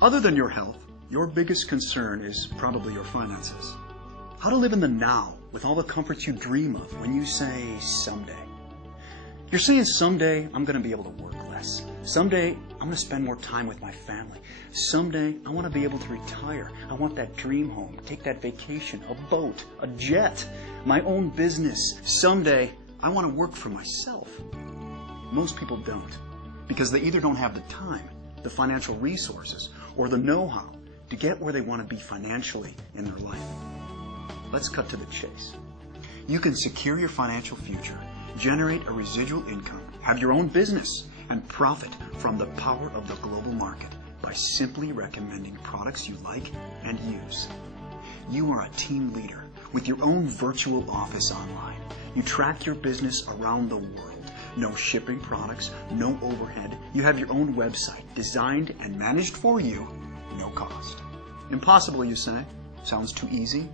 Other than your health, your biggest concern is probably your finances. How to live in the now with all the comforts you dream of when you say someday. You're saying someday I'm going to be able to work less. Someday I'm going to spend more time with my family. Someday I want to be able to retire. I want that dream home, take that vacation, a boat, a jet, my own business. Someday I want to work for myself. Most people don't, because they either don't have the time, the financial resources, or the know-how to get where they want to be financially in their life. Let's cut to the chase. You can secure your financial future, generate a residual income, have your own business, and profit from the power of the global market by simply recommending products you like and use. You are a team leader with your own virtual office online. You track your business around the world. No shipping products, no overhead. You have your own website designed and managed for you, no cost. Impossible, you say? Sounds too easy?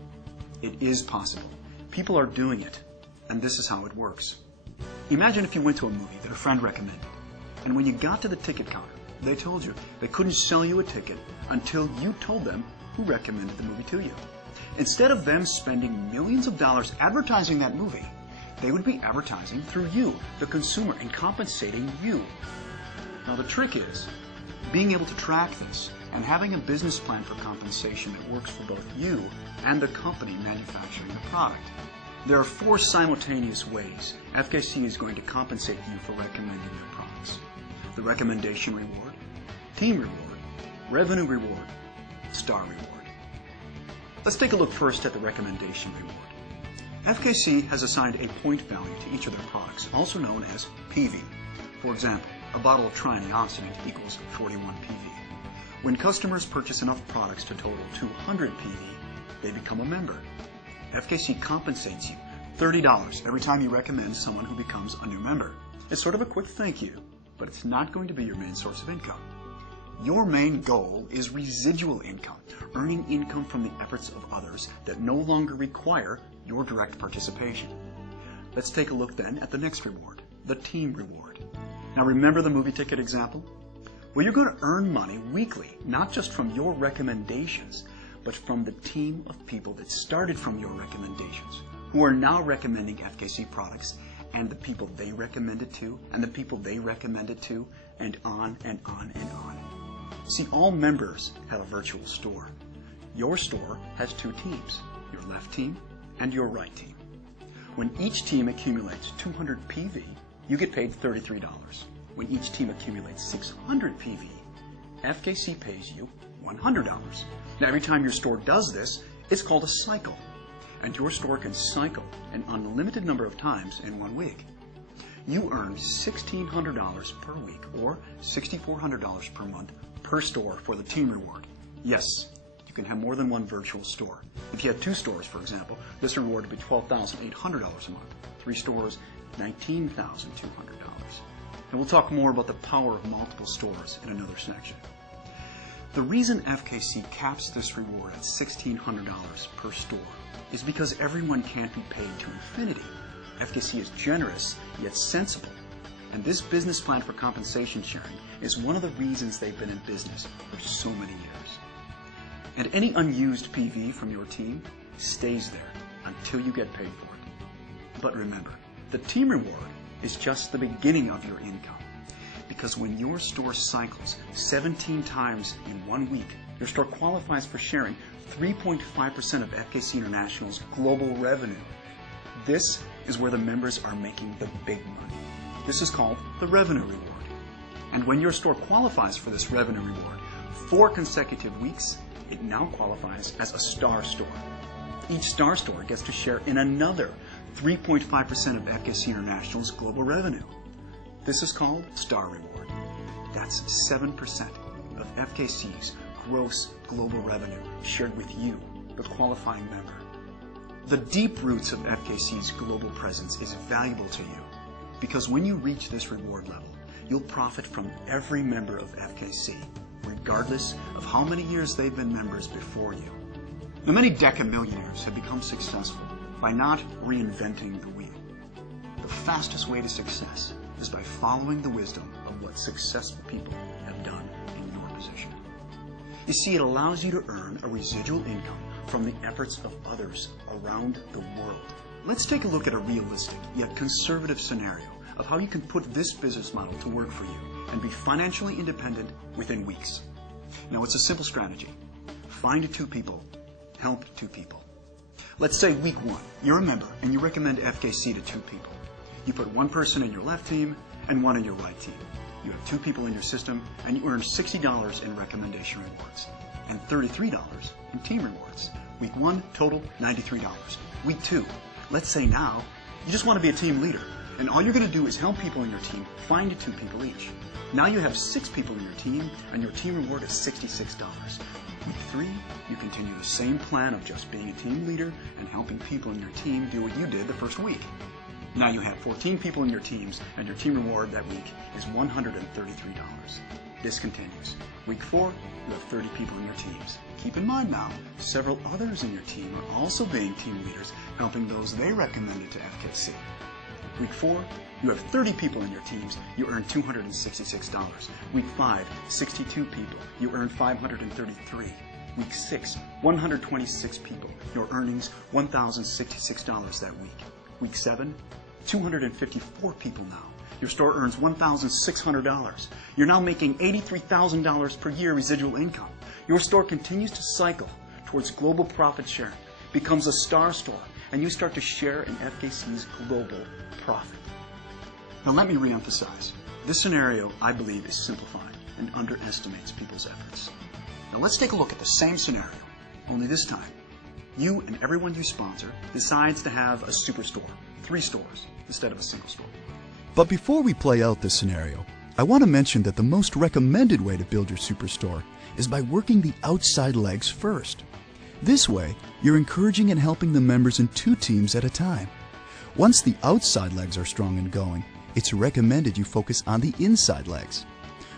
It is possible. People are doing it, and this is how it works. Imagine if you went to a movie that a friend recommended, and when you got to the ticket counter, they told you they couldn't sell you a ticket until you told them who recommended the movie to you. Instead of them spending millions of dollars advertising that movie, they would be advertising through you, the consumer, and compensating you. Now the trick is being able to track this and having a business plan for compensation that works for both you and the company manufacturing the product. There are 4 simultaneous ways FKC is going to compensate you for recommending their products: the recommendation reward, team reward, revenue reward, star reward. Let's take a look first at the recommendation reward. FKC has assigned a point value to each of their products, also known as PV. For example, a bottle of triantioxidant equals 41 PV. When customers purchase enough products to total 200 PV, they become a member. FKC compensates you $30 every time you recommend someone who becomes a new member. It's sort of a quick thank you, but it's not going to be your main source of income. Your main goal is residual income, earning income from the efforts of others that no longer require your direct participation. Let's take a look then at the next reward, the team reward. Now remember the movie ticket example? Well, you're going to earn money weekly, not just from your recommendations, but from the team of people that started from your recommendations, who are now recommending FKC products, and the people they recommended to, and the people they recommended to, and on and on and on. See, all members have a virtual store. Your store has 2 teams, your left team and your right team. When each team accumulates 200 PV, you get paid $33. When each team accumulates 600 PV, FKC pays you $100. Now, every time your store does this, it's called a cycle. And your store can cycle an unlimited number of times in 1 week. You earn $1,600 per week or $6,400 per month per store for the team reward. Yes, you can have more than one virtual store. If you had 2 stores, for example, this reward would be $12,800 a month. 3 stores, $19,200. And we'll talk more about the power of multiple stores in another section. The reason FKC caps this reward at $1,600 per store is because everyone can't be paid to infinity. FKC is generous, yet sensible. And this business plan for compensation sharing is one of the reasons they've been in business for so many years. And any unused PV from your team stays there until you get paid for it. But remember, the team reward is just the beginning of your income. Because when your store cycles 17 times in 1 week, your store qualifies for sharing 3.5% of FKC International's global revenue. This is where the members are making the big money. This is called the revenue reward. And when your store qualifies for this revenue reward 4 consecutive weeks, it now qualifies as a star store. Each star store gets to share in another 3.5% of FKC International's global revenue. This is called star reward. That's 7% of FKC's gross global revenue shared with you, the qualifying member. The deep roots of FKC's global presence is valuable to you because when you reach this reward level, you'll profit from every member of FKC, regardless of how many years they've been members before you. Now, many decamillionaires have become successful by not reinventing the wheel. The fastest way to success is by following the wisdom of what successful people have done in your position. You see, it allows you to earn a residual income from the efforts of others around the world. Let's take a look at a realistic yet conservative scenario of how you can put this business model to work for you and be financially independent within weeks. Now, it's a simple strategy. Find 2 people, help 2 people. Let's say week 1, you're a member and you recommend FKC to 2 people. You put 1 person in your left team and 1 in your right team. You have 2 people in your system and you earn $60 in recommendation rewards and $33 in team rewards. Week 1, total $93. Week 2, let's say now you just want to be a team leader and all you're going to do is help people in your team find 2 people each. Now you have 6 people in your team and your team reward is $66. Week 3, you continue the same plan of just being a team leader and helping people in your team do what you did the first week. Now you have 14 people in your teams and your team reward that week is $133. This continues. Week 4, you have 30 people in your teams. Keep in mind now, several others in your team are also being team leaders, helping those they recommended to FKC. Week 4, you have 30 people in your teams, you earn $266. Week 5, 62 people, you earn $533. Week 6, 126 people, your earnings $1,066 that week. Week 7, 254 people now. Your store earns $1,600. You're now making $83,000 per year residual income. Your store continues to cycle towards global profit sharing, becomes a star store, and you start to share in FKC's global profit. Now let me reemphasize. This scenario, I believe, is simplified and underestimates people's efforts. Now let's take a look at the same scenario, only this time, you and everyone you sponsor decides to have a superstore, 3 stores, instead of a single store. But before we play out this scenario, I want to mention that the most recommended way to build your superstore is by working the outside legs first. This way, you're encouraging and helping the members in 2 teams at a time. Once the outside legs are strong and going, it's recommended you focus on the inside legs.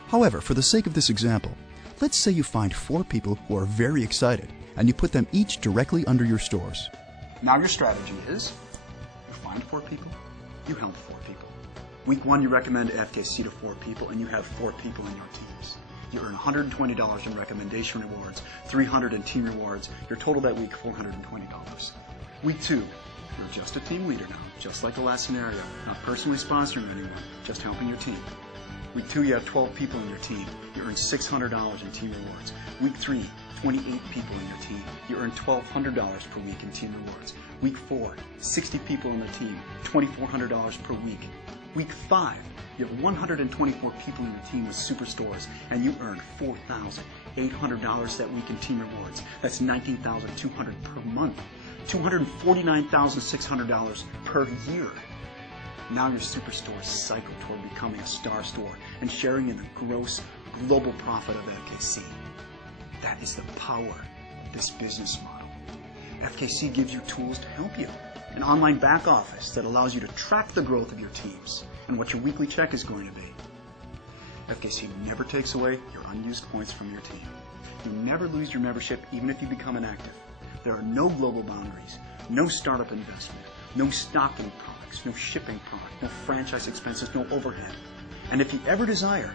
However, for the sake of this example, let's say you find 4 people who are very excited and you put them each directly under your stores. Now your strategy is, you find 4 people, you help 4 people. Week 1, you recommend FKC to 4 people and you have 4 people in your teams. You earn $120 in recommendation rewards, $300 in team rewards, your total that week $420. Week 2, you're just a team leader now, just like the last scenario, not personally sponsoring anyone, just helping your team. Week 2, you have 12 people in your team. You earn $600 in team rewards. Week 3, 28 people in your team. You earn $1,200 per week in team rewards. Week 4, 60 people in the team, $2,400 per week. Week 5, you have 124 people in your team with superstores, and you earn $4,800 that week in team rewards. That's $19,200 per month, $249,600 per year. Now your superstores cycle toward becoming a star store and sharing in the gross global profit of FKC. That is the power of this business model. FKC gives you tools to help you. An online back office that allows you to track the growth of your teams and what your weekly check is going to be. FKC never takes away your unused points from your team. You never lose your membership even if you become inactive. There are no global boundaries, no startup investment, no stocking products, no shipping product, no franchise expenses, no overhead. And if you ever desire,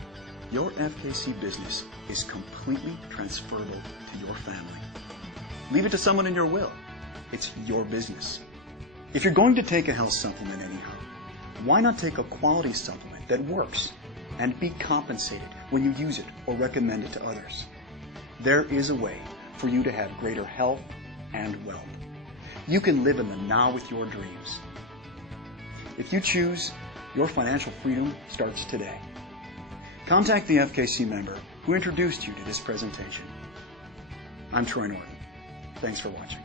your FKC business is completely transferable to your family. Leave it to someone in your will. It's your business. If you're going to take a health supplement anyhow, why not take a quality supplement that works and be compensated when you use it or recommend it to others? There is a way for you to have greater health and wealth. You can live in the now with your dreams. If you choose, your financial freedom starts today. Contact the FKC member who introduced you to this presentation. I'm Troy Norton. Thanks for watching.